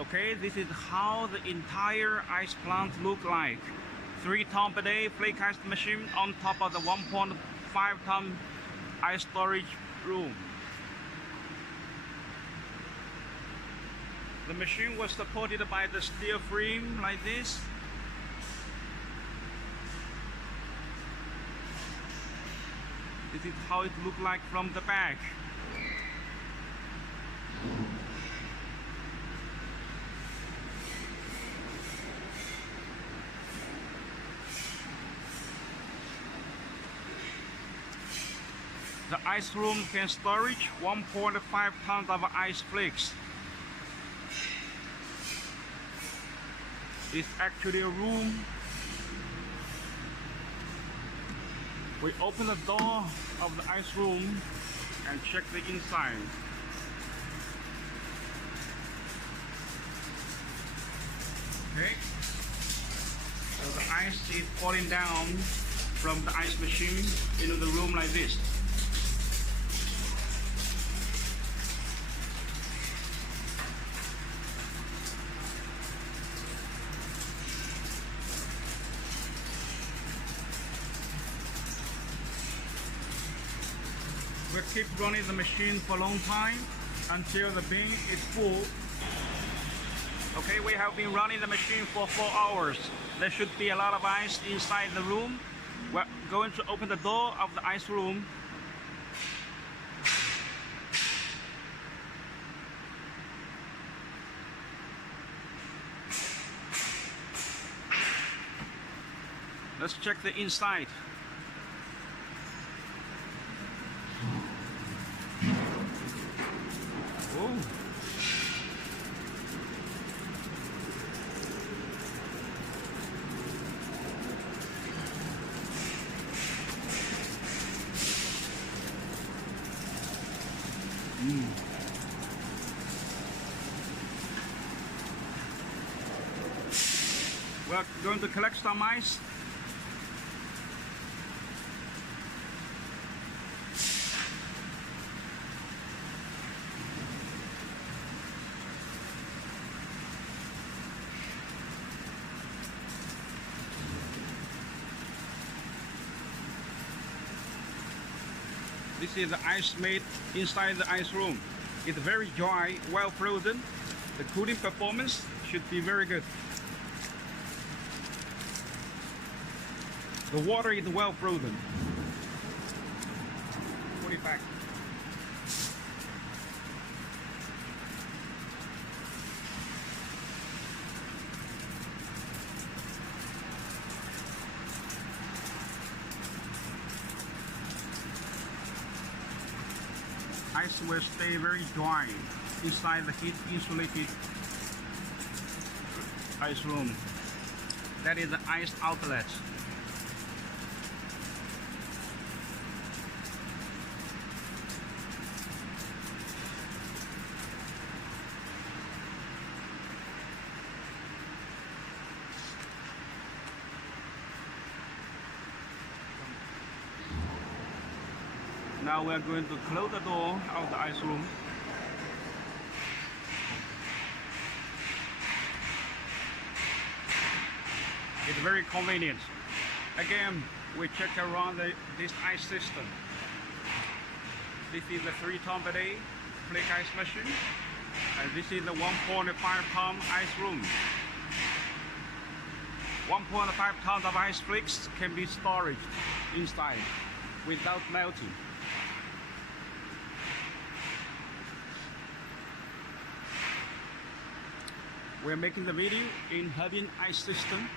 Okay, this is how the entire ice plant look like. 3 ton per day flake ice machine on top of the 1.5 ton ice storage room. The machine was supported by the steel frame like this. This is how it looked like from the back. The ice room can storage 1.5 tons of ice flakes. It's actually a room. We open the door of the ice room and check the inside. Okay, so the ice is falling down from the ice machine into the room like this. We'll keep running the machine for a long time until the bin is full. Okay, we have been running the machine for 4 hours. There should be a lot of ice inside the room. We're going to open the door of the ice room. Let's check the inside. Oh. We're going to collect some ice. This is the ice made inside the ice room. It's very dry, well frozen. The cooling performance should be very good. The water is well frozen. Put it back. Ice will stay very dry inside the heat insulated ice room. That is the ice outlet. Now we are going to close the door of the ice room. It's very convenient. Again, we check around this ice system. This is the 3 ton per day flake ice machine, and this is the 1.5 ton ice room. 1.5 tons of ice flakes can be stored inside without melting. We're making the video in Harbin ice system.